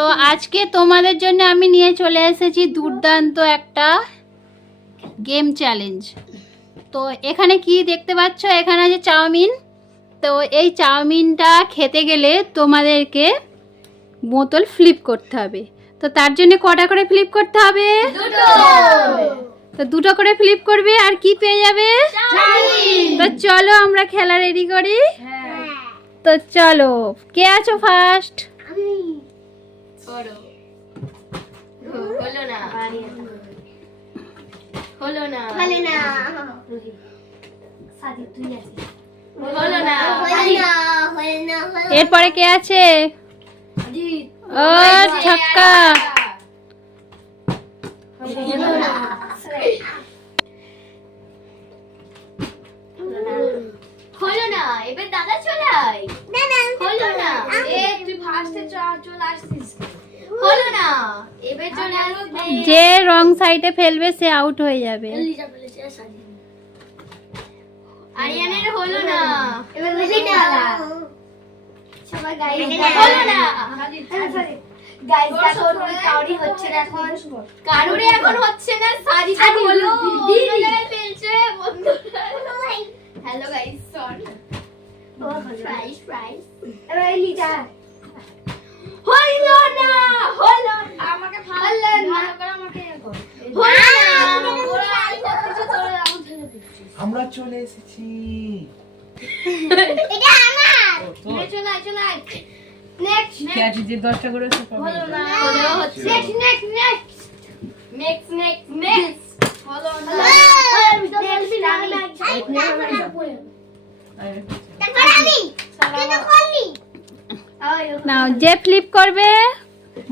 তো আজকে তোমাদের জন্য আমি নিয়ে চলে এসেছি দুর্দান্ত একটা গেম চ্যালেঞ্জ। তো এখানে কি দেখতে পাচ্ছ? এখানে আছে চাউমিন। তো এই চাউমিনটা খেতে গেলে তোমাদেরকে বোতল ফ্লিপ করতে হবে। তো তার জন্য কটা করে ফ্লিপ করতে হবে? তো দুটো করে ফ্লিপ করবে আর কি পেয়ে যাবে? তো চলো আমরা খেলা রেডি করি। তো চলো কে আছো ফার্স্ট করো। হলো না। হলো না। হলে না। হলো না। হলে না না এরপরে কে আছে? ও ছক্কা। হলো না। এবার দাদা চলে আয়। না না না এ তুই ফার্স্টে চলে আসছিস হলো না এবার চলে আসবে যে রং সাইডে ফেলবে সে আউট হয়ে যাবে। আরিয়ানের হলো না। এবার হলে সবাই গাইস হলো হলো না। না গাইস দেখো কাউরি হচ্ছে না এখন। কারোরই এখন হচ্ছে না। সারি সারি হলো দিদি। ফেলছে বন্ধুরা। Hello guys sorry fries fries এবার হলো না হলো না আমাকে হলো না আমাকে আমার চলে এসেছি এটা আমার ও, তো। নে চলে চলে আয় নেক্সট যে দশটা করে সে হলো না হচ্ছে next next next next next next হলো না আরে, তারপর আমি করলি নাও যে ফ্লিপ করবে।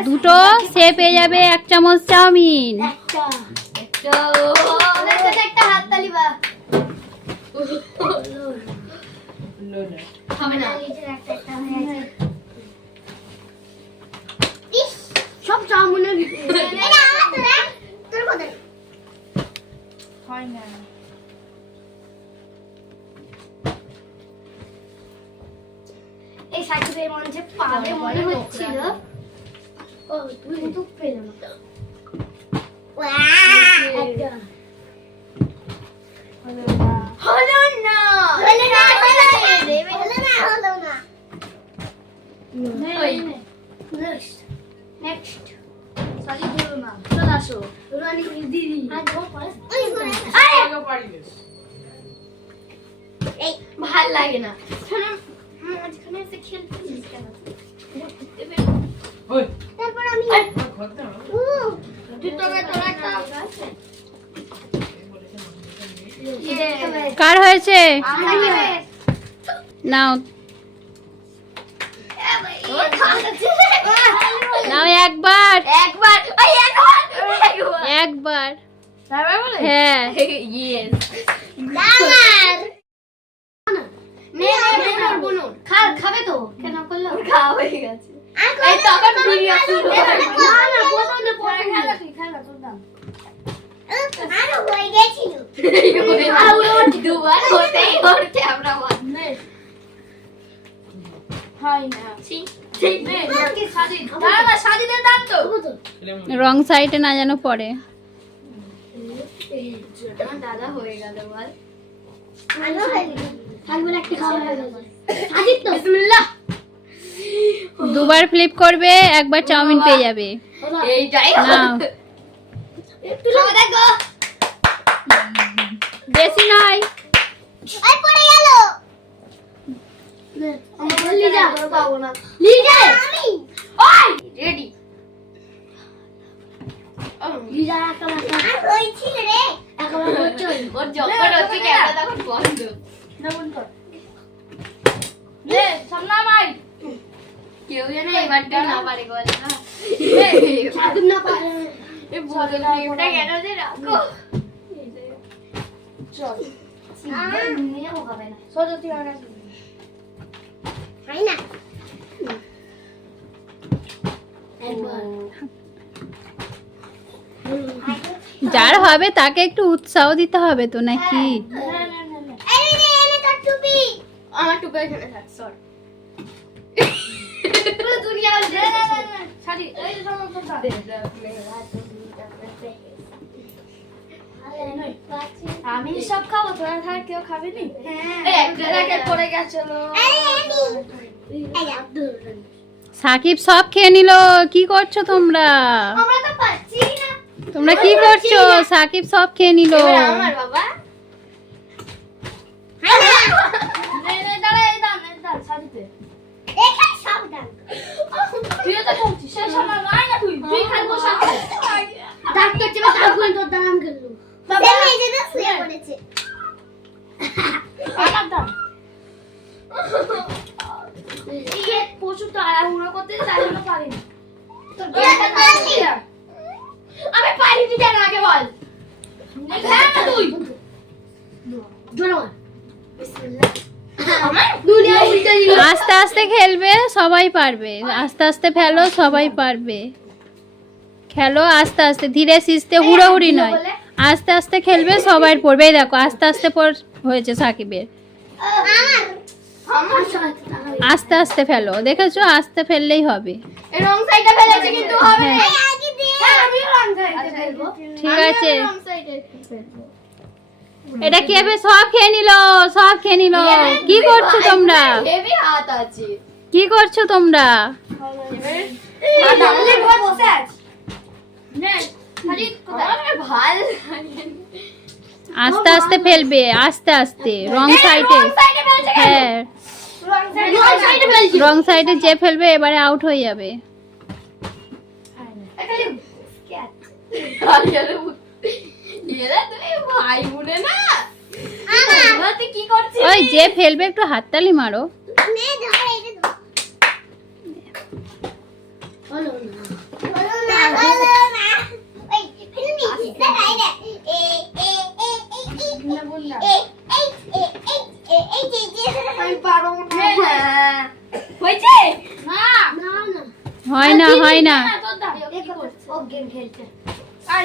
দুটো সে পেয়ে যাবে এক চামচ চাউমিন। হলো না। সব চাউমিনের এই সাইকেলে মনে হচ্ছে পাবে মনে হচ্ছিল ও তুই কিন্তু পেল না ওয়াও হলো না হলো না হলো না হলো না হলো না ওই নেক্সট নেক্সট সরি হলো না চলে আসো রানি দিদি ওই করে এই ভালো লাগে না শোনো মাঝখানে এসে কেন? ওই, তারপর আমি কার হয়েছে? নাও। নাও একবার। একবার। একবার। একবার। একবার হ্যাঁ। কেন করল খাওয়া হয়ে গেছে। ভিডিও শুরু পরে দুবার হতেই ওর ক্যামেরা রং সাইডে না যেন পড়ে। দাদা হয়ে গেল বল। একটা খাওয়া হয়ে দুবার ফ্লিপ করবে একবার চাউমিন পেয়ে যাবে। বেশি নয়। রেডি লে সামনা মাই কেউ যেন এবারটা না পারে বলে না সাধু না পারে এই বদল ফ্রেমটা কেন যে রাখো চল নিয়ে হবে না সোজা তুই আমার না যার হবে তাকে একটু উৎসাহ দিতে হবে তো নাকি এই রে এনে তোর টুপি আমার টুপি এখানে থাক সর পুরো দুনিয়া না না না ছাড়ি এই যে সমস্ত আমি সব খাব তোরা থাক কেউ খাবি নি? একটা র্যাকেট পড়ে গেছিল সাকিব সব খেয়ে নিল কি করছ তোমরা? আমরা তো পাচ্ছি না। তোমরা কি করছ? সাকিব সব খেয়ে নিল। আমার বাবা। তুই তো করছিস শেষ সময় আয় না তুই তুই খালি বসে আছিস। দাঁত করছে বা তোর দাম গেল বাবা এই যে তো শুয়ে পড়েছে আমার দাম ইয়ে পশু তো আড়াহুড়ো করতে তাই জন্য পারিনি? আমি পারি তুই আগে বল তুই জোরে বল বিসমিল্লাহ আস্তে আস্তে খেলবে সবাই পারবে। আস্তে আস্তে ফেলো সবাই পারবে। খেলো আস্তে আস্তে ধীরে সিস্তে হুড়োহুড়ি নয়। আস্তে আস্তে খেলবে সবাই পড়বে। এই দেখো আস্তে আস্তে পর হয়েছে সাকিবের। আমার আমার আস্তে আস্তে ফেলো দেখেছ? আস্তে ফেললেই হবে। এই রং সাইডে ফেলেছে কিন্তু হবে না। এই আগে দে হ্যাঁ আমি রং সাইডে ফেলব। ঠিক আছে। রং সাইডে ফেলব। এটা কে বে? সব খেয়ে নিল সব খেয়ে নিল। কি করছ তোমরা? কি করছ তোমরা? আস্তে আস্তে ফেলবে আস্তে আস্তে। রং সাইডে সাইডে হ্যাঁ। রং সাইডে যে ফেলবে এবারে আউট হয়ে যাবে। ভাই বোনে না। কি করছিস? ওই যে ফেলবে একটু হাততালি মারো। নে ধর এটা ধর। হলো না। হলো না হলো না। ওই ফিল্মি দাঁড়াই না এ এ এ এ এ না বল না এ এই এ এই এ এই যে যে। আমি পারব না। হয়েছে? না না। না হয় না। হয় না তোর দাম দেখো ও গেম খেলছে। আই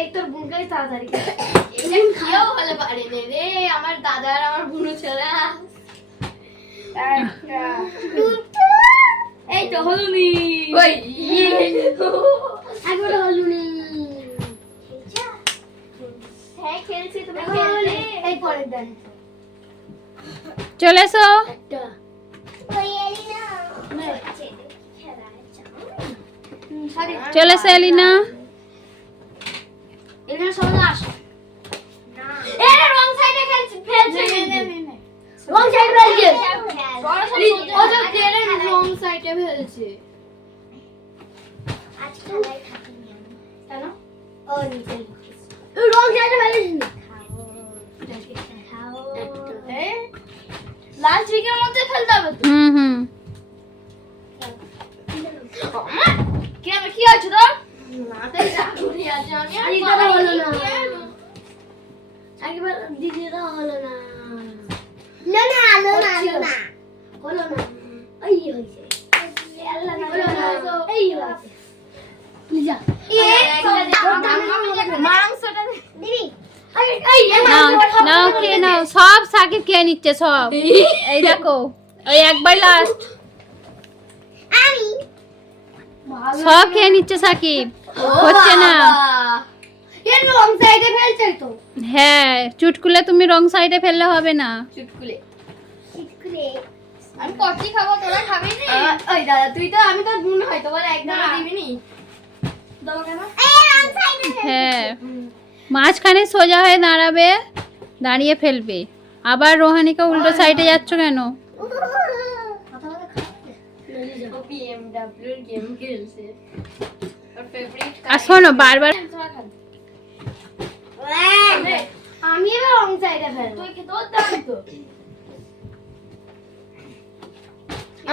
এই তোর বুনকাই তাড়াতাড়ি এটা হলে পারে নে রে আমার দাদা আর আমার বুনু ছেলে। এই তো হলুনি। ওই একবার হলুনি। হ্যাঁ খেলছি তুমি খেললে এই পরের দেন। চলে এসো। একটা। ওই এলি না চলে এসো এলিনা। এখানে সবাই আসো এ রং সাইডে খেলছি ফেলছে। রং সাইড ফেলছে ও যে তেরে রং সাইডে ফেলছে আজ খেলায় থাকিনি আমি। কেন? ও নিচে রং সাইডে ফেলেছিস লাল চিকের মধ্যে ফেলতে হবে তো? হুম হুম। কি আছে তোর? আছে আমি আর দিদিটা হলো না। একবার দিদিটা হলো না। না না হলো না হলো না। হলো না। এই হয়েছে। হলো না এই হয়েছে। লিজা মাংসটা দিদি। এই এই নাও নাও খেয়ে নাও। সব সাকিব খেয়ে নিচ্ছে সব। এই দেখো ওই একবার লাস্ট সব খেয়ে নিচ্ছে সাকিব। হচ্ছে না এর রং সাইডে ফেলছে তো। হ্যাঁ চুটকুলে তুমি রং সাইডে ফেললে হবে না। চুটকুলে। চিটকুলে। আমি কচি খাব তোরা খাবি নি? ওই দাদা তুই তো আমি তো নুন হয়তো বলে একদম দিবি নি? হ্যাঁ। মাঝখানে সোজা হয়ে দাঁড়াবে দাঁড়িয়ে ফেলবে। আবার রোহানিকা উল্টো সাইডে যাচ্ছ কেন? গেম খেলছে। আর শোনো বারবার আমি এবার রং সাইডে ফেলব। তুই খেতে দাম তো?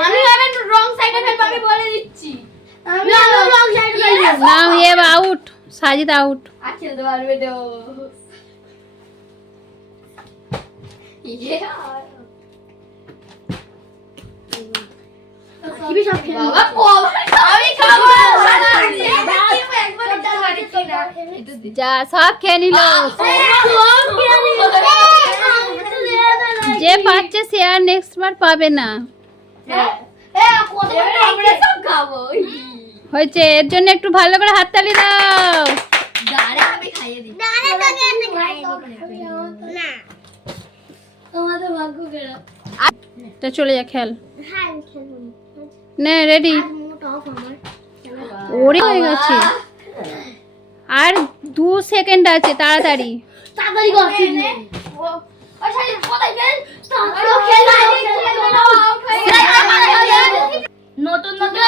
আমি আবার রং সাইডে ফেলব আমি বলে দিচ্ছি। আমি রং সাইডে নাও এ আউট সাজিদ আউট আর খেলতে পারবে তো। ইয়ে আমি খাব যা সব খেয়ে নিল যে পাচ্ছে সে আর নেক্সট বার পাবে না আমরা সব খাব হয়েছে এর জন্য একটু ভালো করে হাততালি দাও তোমাদের ভাগ্য কেরা চলে যা খেল হ্যাঁ নে রেডি ওরে হয়ে গেছে। আর দু সেকেন্ড আছে তাড়াতাড়ি। নতুন নতুন